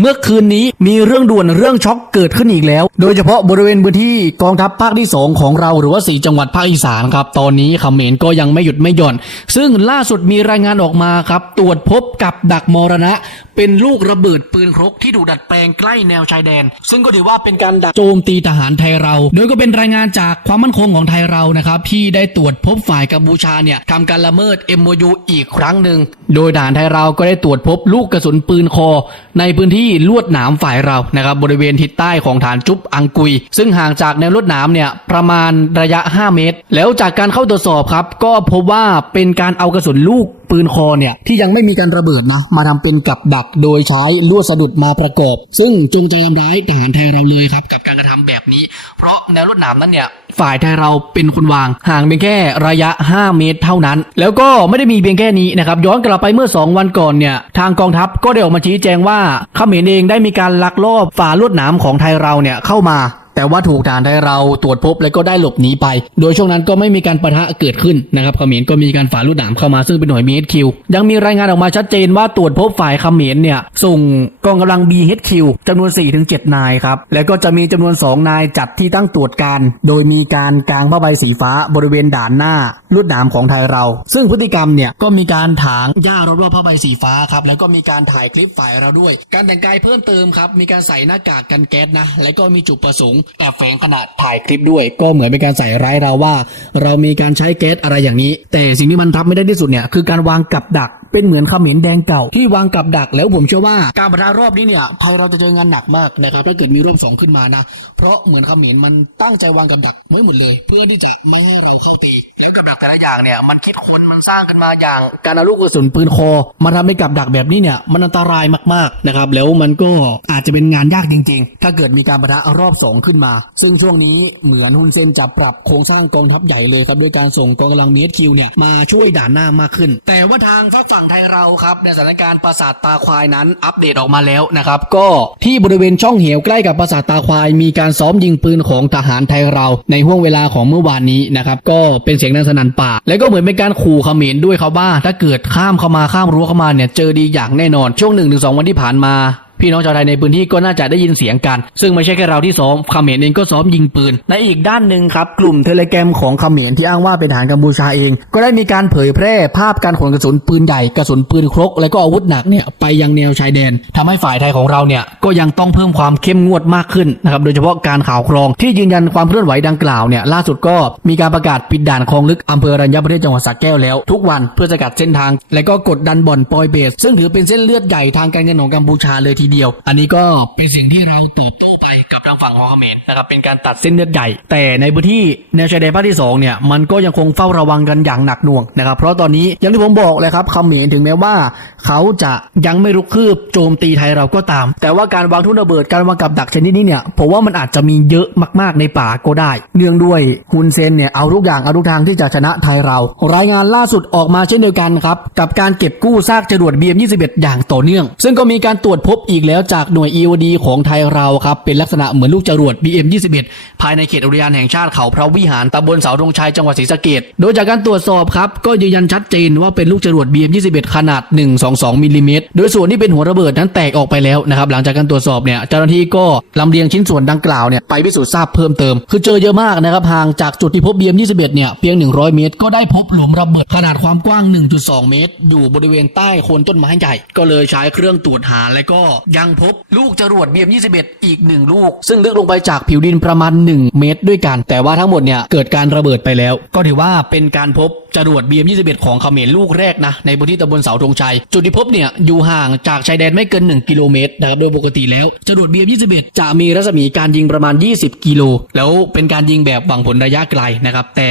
เมื่อคืนนี้มีเรื่องด่วนเรื่องช็อกเกิดขึ้นอีกแล้ว โดยเฉพาะบริเวณพื้นที่กองทัพภาคที่ 2 ของเราหรือว่า 4 จังหวัดภาคอีสานครับตอนนี้เขมรก็ยังไม่หยุดไม่หย่อน ซึ่งล่าสุดมีรายงานออกมาครับตรวจพบกับดักมรณะ เป็นลูกระเบิดปืนครกที่ถูกดัดแปลงใกล้แนวชายแดน ซึ่งก็ถือว่าเป็นการดักโจมตีทหารไทยเรา โดยก็เป็นรายงานจากความมั่นคงของไทยเรานะครับที่ได้ตรวจพบฝ่ายกัมพูชาเนี่ยทำการละเมิด MOU อีกครั้งหนึ่งโดยทหารไทยเราก็ได้ตรวจพบลูกกระสุนปืนคอ ในพื้นที่ลวดหนามฝ่ายเรานะครับบริเวณทิศใต้ของฐานจุบอังกุย ซึ่งห่างจากแนวลวดหนามเนี่ยประมาณระยะ 5 เมตร แล้วจากการเข้าตรวจสอบครับ ก็พบว่าเป็นการเอากระสุนลูกปืนคอเนี่ยที่ยังไม่มีการระเบิดนะมาทำเป็นกับดักโดยใช้ลวดสะดุดมาประกอบ ซึ่งจงใจทำร้ายทหารไทยเราเลยครับกับการกระทำแบบนี้ เพราะแนวลวดหนามนั้นเนี่ยฝ่ายไทยเราเป็นคนวางห่างเพียงแค่ระยะ 5 เมตรเท่านั้น แล้วก็ไม่ได้มีเพียงแค่นี้นะครับย้อนกลับไปเมื่อ 2 วันก่อนเนี่ยทางกองทัพก็ได้ออกมาชี้แจงว่าเขมรเองได้มีการลักลอบฝ่าลวดหนามของไทยเราเนี่ยเข้ามา แต่ว่าถูกทหารไทยเราตรวจพบและก็ได้หลบหนีไป โดยช่วงนั้นก็ไม่มีการประทะเกิดขึ้นนะครับเขมรก็มีการฝ่าลูกหนามเข้ามาซึ่งเป็นหน่วย BHQ ยังมีรายงานออกมาชัดเจนว่าตรวจพบฝ่ายเขมรเนี่ยส่งกองกำลัง BHQ จำนวน 4-7 นายครับแล้วก็จะมีจำนวน 2 นายจัดที่ตั้งตรวจการ โดยมีการกางผ้าใบสีฟ้าบริเวณด่านหน้าลูกหนามของไทยเรา ซึ่งพฤติกรรมเนี่ยก็มีการถางหญ้ารอบๆผ้าใบสีฟ้าครับแล้วก็มีการถ่ายคลิปฝ่ายเราด้วย การแต่งกายเพิ่มเติมครับมีการใส่หน้ากากกันแก๊สนะ และก็มีจุดประสงค์แอบแฝงขนาดถ่ายคลิปด้วย ก็เหมือนเป็นการใส่ร้ายเราว่า เรามีการใช้แก๊สอะไรอย่างนี้ แต่สิ่งที่มันรับไม่ได้ที่สุดเนี่ยคือการวางกับดักเป็นเหมือนเขมรแดงเก่าที่วางกับดักแล้วผมเชื่อว่าการประทะรอบนี้เนี่ยไทยเราจะเจองานหนักมากนะครับถ้าเกิดมีรอบสองขึ้นมานะ เพราะเหมือนเขมรมันตั้งใจวางกับดักไว้หมดเลย เพื่อที่จะไม่ให้เราเข้าไปแล้วกับดักแต่ละอย่างเนี่ยมันคิดคนมันสร้างกันมาอย่างการเอาลูกกระสุนปืนคอมาทำเป็นกับดักแบบนี้เนี่ยมันอันตรายมากๆนะครับแล้วมันก็อาจจะเป็นงานยากจริง ๆ ถ้าเกิดมีการประทะรอบสองขึ้นมา ซึ่งช่วงนี้เหมือนฮุนเซนจะปรับโครงสร้างกองทัพใหญ่เลยครับด้วยการส่งกองกำลังเมสคิวเนี่ยมาช่วยด่านหน้ามากขึ้น แต่ว่าทางฝั่งไทยเราครับในสถานการณ์ปราสาทตาควายนั้นอัปเดตออกมาแล้วนะครับก็ที่บริเวณช่องเหวใกล้กับปราสาทตาควายมีการซ้อมยิงปืนของทหารไทยเราในห่วงเวลาของเมื่อวานนี้นะครับก็เป็นเสียงดังสนั่นป่า แล้วก็เหมือนเป็นการขู่เขมรด้วยครับว่าถ้าเกิดข้ามเข้ามาข้ามรั้วเข้ามาเนี่ยเจอดีอย่างแน่นอนช่วงหนึ่งถึงสองวันที่ผ่านมา พี่น้องชาวไทยในพื้นที่ก็น่าจะได้ยินเสียงกัน ซึ่งไม่ใช่แค่เราที่ซ้อมเขมรเองก็ซ้อมยิงปืน ในอีกด้านหนึ่งครับ กลุ่มเทเลแกรมของเขมรที่อ้างว่าเป็นทหารกัมพูชาเอง ก็ได้มีการเผยแพร่ภาพการขนกระสุนปืนใหญ่กระสุนปืนครก และก็อาวุธหนักเนี่ยไปยังแนวชายแดนทำให้ฝ่ายไทยของเราเนี่ยก็ยังต้องเพิ่มความเข้มงวดมากขึ้นนะครับโดยเฉพาะการข่าวครองที่ยืนยันความเคลื่อนไหวดังกล่าวเนี่ยล่าสุดก็มีการประกาศปิดด่านคลองลึกอำเภออรัญญประเทศจังหวัดสระแก้วแล้วทุกวันเพื่อสกัดเส้นทาง และก็กดดันบ่อนปอยเบส ซึ่งถือเป็นเส้นเลือดใหญ่ทางการเงินของกัมพูชาเลยทีเดียวอันนี้ก็เป็นสิ่งที่เราตอบโต้ไปกับทางฝั่งขอเมรนะครับเป็นการตัดเส้นเลือดใหญ่ แต่ในพื้นที่แนวชายแดนภาคที่สองเนี่ยมันก็ยังคงเฝ้าระวังกันอย่างหนักหน่วงนะครับเพราะตอนนี้อย่างที่ผมบอกเลยครับเขมรถึงแม้ว่า เขาจะยังไม่รุกคืบโจมตีไทยเราก็ตาม แต่ว่าการวางทุ่นระเบิดการวางกับดักชนิดนี้เนี่ยผมว่ามันอาจจะมีเยอะมากๆในป่าก็ได้ เนื่องด้วยฮุนเซนเนี่ยเอาทุกอย่างเอาทุกทางที่จะชนะไทยเรา รายงานล่าสุดออกมาเช่นเดียวกันครับกับการเก็บกู้ซากจรวด BM21 อย่างต่อเนื่อง ซึ่งก็มีการตรวจพบอีกแล้วจากหน่วย EOD ของไทยเราครับเป็นลักษณะเหมือนลูกจรวด BM21 ภายในเขตอุทยานแห่งชาติเขาพระวิหารตำบลเสาธงชัยจังหวัดศรีสะเกดโดยจากการตรวจสอบครับก็ยืนยันชัดเจนว่าเป็นลูกจรวด BM21 ขนาด 122มิลลิเมตรโดยส่วนที่เป็นหัวระเบิดนั้นแตกออกไปแล้วนะครับหลังจากการตรวจสอบเนี่ยเจ้าหน้าที่ก็ลำเลียงชิ้นส่วนดังกล่าวเนี่ยไปพิสูจน์ทราบเพิ่มเติม คือเจอเยอะมากนะครับห่างจากจุดที่พบ BM21 เนี่ยเพียง 100 เมตร ก็ได้พบหลุมระเบิดขนาดความกว้าง 1.2 เมตร อยู่บริเวณใต้โคนต้นไม้ใหญ่ก็เลยใช้เครื่องตรวจหาและก็ยังพบลูกจรวด BM21 อีกหนึ่งลูก ซึ่งลึกลงไปจากผิวดินประมาณ 1 เมตรด้วยกัน แต่ว่าทั้งหมดเนี่ยเกิดการระเบิดไปแล้ว ก็ถือว่าเป็นการพบจรวด BM21 ของเขมรลูกแรกนะ ในพื้นที่ตำบลเสาธงชัย จุดที่พบเนี่ยอยู่ห่างจากชายแดนไม่เกิน 1 กิโลเมตรนะครับโดยปกติแล้วจรวด BM21 จะมีรัศมีการยิงประมาณ 20 กิโล แล้วเป็นการยิงแบบหวังผลระยะไกลนะครับแต่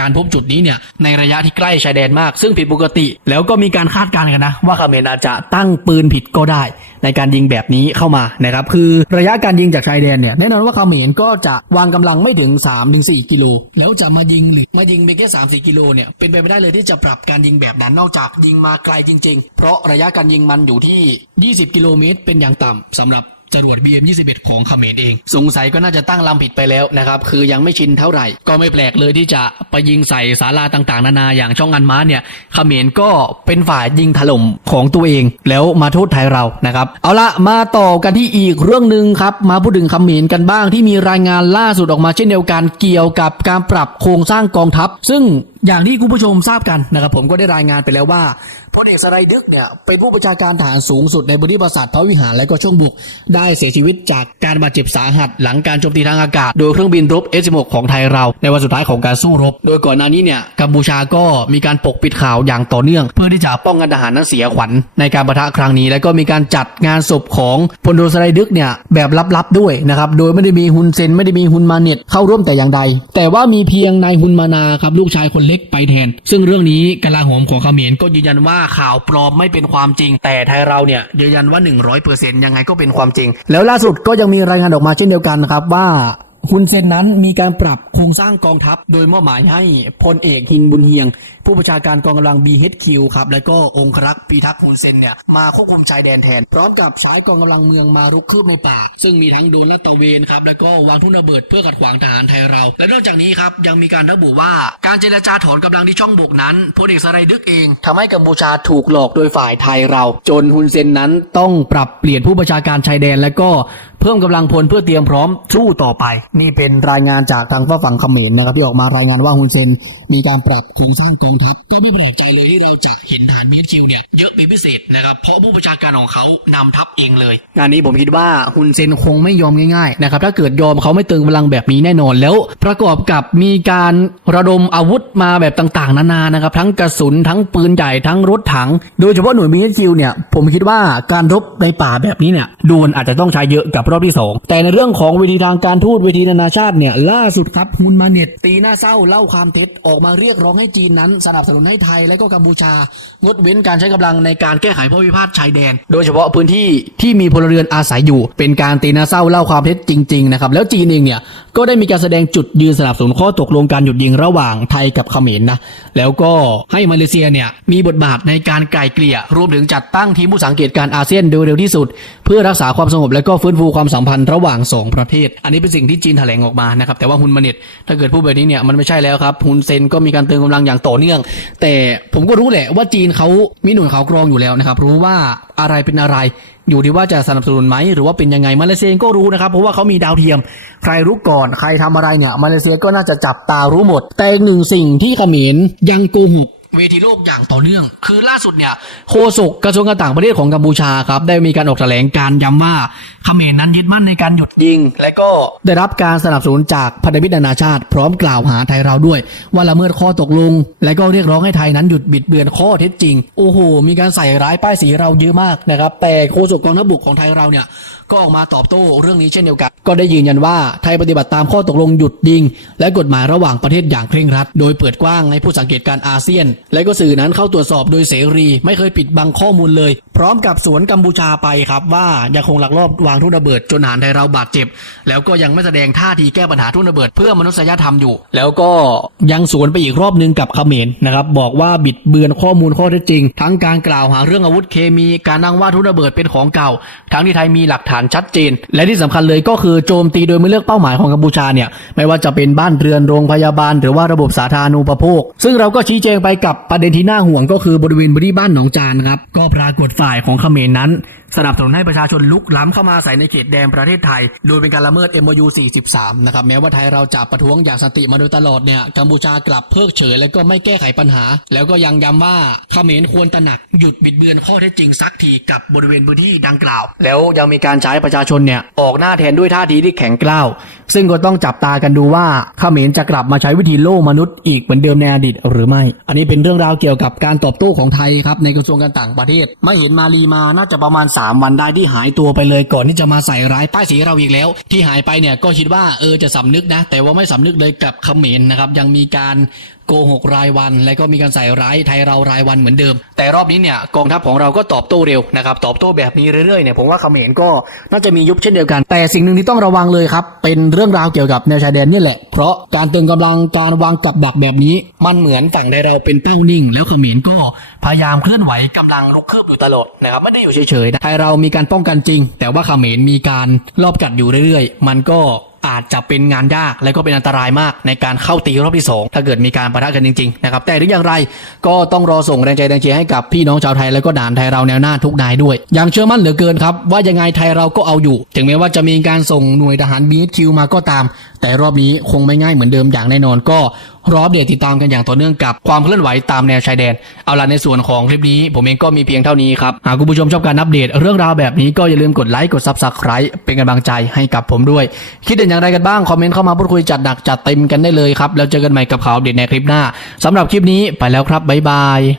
การพบจุดนี้เนี่ยในระยะที่ใกล้ชายแดนมาก ซึ่งผิดปกติ แล้วก็มีการคาดการณ์กันนะ ว่าเขมรอาจจะตั้งปืนผิดก็ได้ ในการยิงแบบนี้เข้ามานะครับคือระยะการยิงจากชายแดนเนี่ยแน่นอนว่าเขมรก็จะวางกำลังไม่ถึง 3-4 กิโล แล้วจะมายิงหรือมายิงเพียงแค่3-4กิโลเนี่ยเป็นไปไม่ได้เลยที่จะปรับการยิงแบบนั้นนอกจากยิงมาไกลจริง ๆ เพราะระยะการยิงมันอยู่ที่ 20 กิโลเมตรเป็นอย่างต่ำสำหรับ จรวด BM21 ของเขมรเอง สงสัยก็น่าจะตั้งลำผิดไปแล้วนะครับ คือยังไม่ชินเท่าไหร่ ก็ไม่แปลกเลยที่จะไปยิงใส่ศาลาต่างๆ นานาอย่างช่องอันม้าเนี่ยเขมรก็เป็นฝ่ายยิงถล่มของตัวเอง แล้วมาโทษไทยเรานะครับ เอาละมาต่อกันที่อีกเรื่องหนึ่งครับ มาพูดถึงเขมรกันบ้างที่มีรายงานล่าสุดออกมาเช่นเดียวกันเกี่ยวกับการปรับโครงสร้างกองทัพ ซึ่ง อย่างที่คุณผู้ชมทราบกันนะครับผมก็ได้รายงานไปแล้วว่าพลเอกสไลดึกเนี่ยเป็นผู้บัญชาการทหารสูงสุดในบริษัทพระวิหารและก็ช่วงบุก ได้เสียชีวิตจากการบาดเจ็บสาหัส หลังการโจมตีทางอากาศ โดยเครื่องบินรบ F-16 ของไทยเรา ในวันสุดท้ายของการสู้รบ โดยก่อนหน้านี้เนี่ยกัมพูชาก็มีการปกปิดข่าวอย่างต่อเนื่อง เพื่อที่จะป้องกันทหารนั้นเสียขวัญในการประทะครั้งนี้ แล้วก็มีการจัดงานศพของพลโดสไลดึกเนี่ยแบบลับๆด้วยนะครับโดยไม่ได้มีฮุนเซนไม่ได้มีฮุนมาเน็ตเข้าร่วมแต่อย่างใด แต่ว่ามีเพียงนายฮุนมานาครับลูกชายคนเล็กไปแทน ซึ่งเรื่องนี้กลาโหมของเขมรก็ยืนยันว่าข่าวปลอมไม่เป็นความจริง แต่ไทยเราเนี่ยยืนยันว่า 100%ยังไงก็เป็นความจริง แล้วล่าสุดก็ยังมีรายงานออกมาเช่นเดียวกันครับว่า ฮุนเซนนั้นมีการปรับโครงสร้างกองทัพ โดยมอบหมายให้พลเอกฮินบุญเฮียง ผู้บัญชาการกองกำลัง BHQ ครับแล้วก็องครักษ์ปีทักษ์ฮุนเซนเนี่ยมาควบคุมชายแดนแทน พร้อมกับใช้กองกำลังเมืองมารุกคืบในป่า ซึ่งมีทั้งโดนลาดตระเวนครับแล้วก็วางทุ่นระเบิดเพื่อขัดขวางทหารไทยเรา และนอกจากนี้ครับยังมีการระบุว่าการเจรจาถอนกำลังที่ช่องบกนั้นพลเอกสไลดึกเองทำให้กัมพูชาถูกหลอกโดยฝ่ายไทยเรา จนฮุนเซนนั้นต้องปรับเปลี่ยนผู้บัญชาการชายแดนและก็เพิ่มกำลังพลเพื่อเตรียมพร้อมสู้ต่อไป นี่เป็นรายงานจากทางฝั่งเขมรนะครับที่ออกมารายงานว่าฮุนเซนมีการปรับโครงสร้างกองทัพก็ไม่แปลกใจเลยที่เราจะเห็นฐานมีคิวเนี่ยเยอะเป็นพิเศษนะครับเพราะผู้บัญชาการของเขานำทัพเองเลยงานนี้ผมคิดว่าฮุนเซนคงไม่ยอมง่ายๆนะครับถ้าเกิดยอมเขาไม่เติมกำลังแบบนี้แน่นอนแล้ว ประกอบกับมีการระดมอาวุธมาแบบต่างๆ นานานะครับทั้งกระสุนทั้งปืนใหญ่ทั้งรถถัง โดยเฉพาะหน่วยมีคิวเนี่ยผมคิดว่าการรบในป่าแบบนี้เนี่ยดวนอาจจะต้องใช้เยอะกับรอบที่สองแต่ในเรื่องของเวทีทางการทูตเวทีนานาชาติเนี่ยล่าสุดครับฮุนมาเน็ตตีหน้าเศร้าเล่าความเท็จออกมาเรียกร้องให้จีนนั้น สนับสนุนให้ไทยและก็กัมพูชางดเว้นการใช้กำลังในการแก้ไขข้อพิพาทชายแดน โดยเฉพาะพื้นที่ที่มีพลเรือนอาศัยอยู่ เป็นการตีหน้าเศร้าเล่าความเท็จจริงๆนะครับแล้วจีนเองเนี่ยก็ได้มีการแสดงจุดยืนสนับสนุนข้อตกลงการหยุดยิงระหว่างไทยกับเขมรนะแล้วก็ให้มาเลเซียเนี่ยมีบทบาทในการไกล่เกลี่ยรวมถึงจัดตั้งทีมผู้สังเกตการอาเซียนโดยเร็วที่สุด เพื่อรักษาความสงบและก็ฟื้นฟูความสัมพันธ์ระหว่างสองประเทศ อันนี้เป็นสิ่งที่จีนแถลงออกมานะครับแต่ว่าฮุนมาเน็ตถ้าเกิดพูดแบบนี้เนี่ยมันไม่ใช่แล้วครับฮุนเซนก็มีการเติมกำลังอย่างต่อเนื่อง แต่ผมก็รู้แหละว่าจีนเขามีหน่วยข่าวกรองอยู่แล้วนะครับรู้ว่าอะไรเป็นอะไรอยู่ที่ว่าจะสนับสนุนไหมหรือว่าเป็นยังไงมาเลเซียก็รู้นะครับเพราะว่าเขามีดาวเทียม ใครรู้ก่อนใครทำอะไรเนี่ยมาเลเซียก็น่าจะจับตารู้หมด แต่หนึ่งสิ่งที่เขมรยังโกหก เวทีโลกอย่างต่อเนื่อง คือล่าสุดเนี่ยโฆษกกระทรวงการต่างประเทศของกัมพูชาครับ ได้มีการออกแถลงการย้ำว่าเขมรนั้นยึดมั่นในการหยุดยิง และก็ได้รับการสนับสนุนจากพันธมิตรนานาชาติ พร้อมกล่าวหาไทยเราด้วย ว่าละเมิดข้อตกลง และก็เรียกร้องให้ไทยนั้นหยุดบิดเบือนข้อเท็จจริง โอ้โห มีการใส่ร้ายป้ายสีเราเยอะมากนะครับ แต่โฆษกกองทัพบกของไทยเราเนี่ยก็ออกมาตอบโต้เรื่องนี้เช่นเดียวกัน ก็ได้ยืนยันว่าไทยปฏิบัติตามข้อตกลงหยุดยิง และกฎหมายระหว่างประเทศอย่างเคร่งครัด โดยเปิดกว้างให้ผู้สังเกตการอาเซียนและก็สื่อนั้นเข้าตรวจสอบโดยเสรีไม่เคยปิดบังข้อมูลเลย พร้อมกับสวนกัมพูชาไปครับว่ายังคงหลักลอบวางทุ่นระเบิดจนทหารไทยเราบาดเจ็บ แล้วก็ยังไม่แสดงท่าทีแก้ปัญหาทุ่นระเบิดเพื่อมนุษยธรรมอยู่ แล้วก็ยังสวนไปอีกรอบหนึงกับเขมรนะครับบอกว่าบิดเบือนข้อมูลข้อเท็จจริง ทั้งการกล่าวหาเรื่องอาวุธเคมีการนั่งว่าทุ่นระเบิดเป็นของเก่า ทั้งที่ไทยมีหลักฐานชัดเจน และที่สำคัญเลยก็คือโจมตีโดยไม่เลือกเป้าหมายของกัมพูชาเนี่ยไม่ว่าจะเป็นบ้านเรือนโรงพยาบาล หรือว่าระบบสาธารณูปโภค ซึ่งเราก็ชี้แจงไปกับประเด็นที่น่าห่วงก็คือบริเวณบริบ้านหนองจานครับก็ปรากฏฝ่ายของเขมรนั้นสนับสนุนให้ประชาชนลุกล้ำเข้ามาอาศัยในเขตแดนประเทศไทย โดยเป็นการละเมิด MOU 43 นะครับ แม้ว่าไทยเราจะประท้วงอย่างสันติมาโดยตลอดเนี่ย กัมพูชากลับเพิกเฉย และก็ไม่แก้ไขปัญหา แล้วก็ยังย้ำว่าเขมรควรตระหนักหยุดบิดเบือนข้อเท็จจริงสักทีกับบริเวณพื้นที่ดังกล่าว แล้วยังมีการใช้ประชาชนเนี่ยออกหน้าแทนด้วยท่าทีที่แข็งกร้าว ซึ่งก็ต้องจับตากันดูว่าเขมรจะกลับมาใช้วิธีโล่มนุษย์อีกเหมือนเดิมในอดีตหรือไม่ อันนี้เป็นเรื่องราวเกี่ยวกับการตอบโต้ของไทยครับในกระทรวงการต่างประเทศ ไม่เห็นมาลีมาน่าจะประมาณ3 วันได้ที่หายตัวไปเลยก่อนที่จะมาใส่ร้ายป้ายสีเราอีกแล้ว ที่หายไปเนี่ยก็คิดว่าเออจะสำนึกนะ แต่ว่าไม่สำนึกเลยกับเขมรนะครับยังมีการ โกหกรายวัน และก็มีการใส่ร้ายไทยเรารายวันเหมือนเดิม แต่รอบนี้เนี่ยกองทัพของเราก็ตอบโต้เร็วนะครับตอบโต้แบบนี้เรื่อยๆเนี่ยผมว่าเขมรก็น่าจะมียุบเช่นเดียวกัน แต่สิ่งหนึ่งที่ต้องระวังเลยครับ เป็นเรื่องราวเกี่ยวกับแนวชายแดนนี่แหละ เพราะการตึงกำลังการวางกับดักแบบนี้ มันเหมือนฝั่งใดเราเป็นเป้านิ่ง แล้วเขมรก็พยายามเคลื่อนไหวกำลังลุกคืบอยู่ตลอดนะครับไม่ได้อยู่เฉยๆนะไทยเรามีการป้องกันจริง แต่ว่าเขมรมีการรอบกัดอยู่เรื่อยๆ มันก็ อาจจะเป็นงานยากและก็เป็นอันตรายมากในการเข้าตีรอบที่ 2 ถ้าเกิดมีการประทะกันจริงๆนะครับแต่ถึงอย่างไรก็ต้องรอส่งแรงใจแรงเชียร์ให้กับพี่น้องชาวไทยและก็ด่านไทยเราแนวหน้าทุกนายด้วยอย่างเชื่อมั่นเหลือเกินครับว่ายังไงไทยเราก็เอาอยู่ ถึงแม้ว่าจะมีการส่งหน่วยทหารบีคิวมาก็ตาม แต่รอบนี้คงไม่ง่ายเหมือนเดิมอย่างแน่นอนก็ รออัปเดตติดตามกันอย่างต่อเนื่องกับความเคลื่อนไหวตามแนวชายแดน เอาล่ะในส่วนของคลิปนี้ ผมเองก็มีเพียงเท่านี้ครับ หากคุณผู้ชมชอบการอัปเดตเรื่องราวแบบนี้ก็อย่าลืมกดไลค์กดซับสไครป์เป็นกำลังใจให้กับผมด้วย คิดเห็นอย่างไรกันบ้าง คอมเมนต์เข้ามาพูดคุยจัดหนักจัดเต็มกันได้เลยครับ แล้วเจอกันใหม่กับข่าวอัปเดตในคลิปหน้าสำหรับคลิปนี้ไปแล้วครับบ๊ายบาย